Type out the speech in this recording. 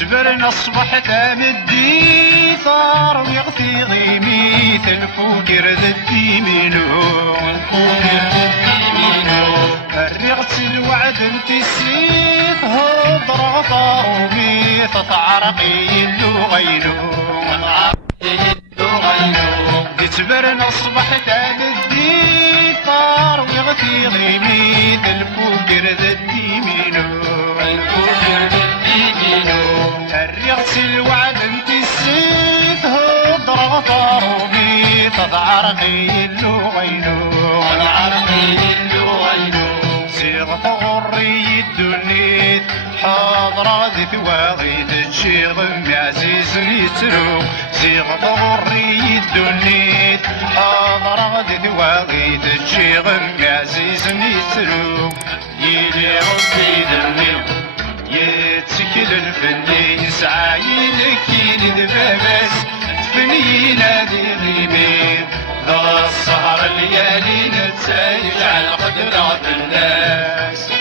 تبرنا الصبح تامدي ثار ويغثي غيمي الفوكر ذا الديمينو الرغت الوعد انت السيف هضر ضرومي تتعرقي اللغينو تبرنا الصبح تامدي ثار ويغثي غيمي الفوكر ذا الديمينو الرغت الوعد انت السيف هضر ضرومي تتعرقي اللغينو صيغة غري الدنيت حاضرة ذي ثواغي تجيغ معزيز يترو صيغة غري الدنيت حاضرة ذي ثواغي تجيغ معزيز يترو يلي ربي درمي يتسكل الفني يسعى يلكي لذبابس تفنينا ذي غيمي ذا السهر الليالي نتسايج على قدرة الناس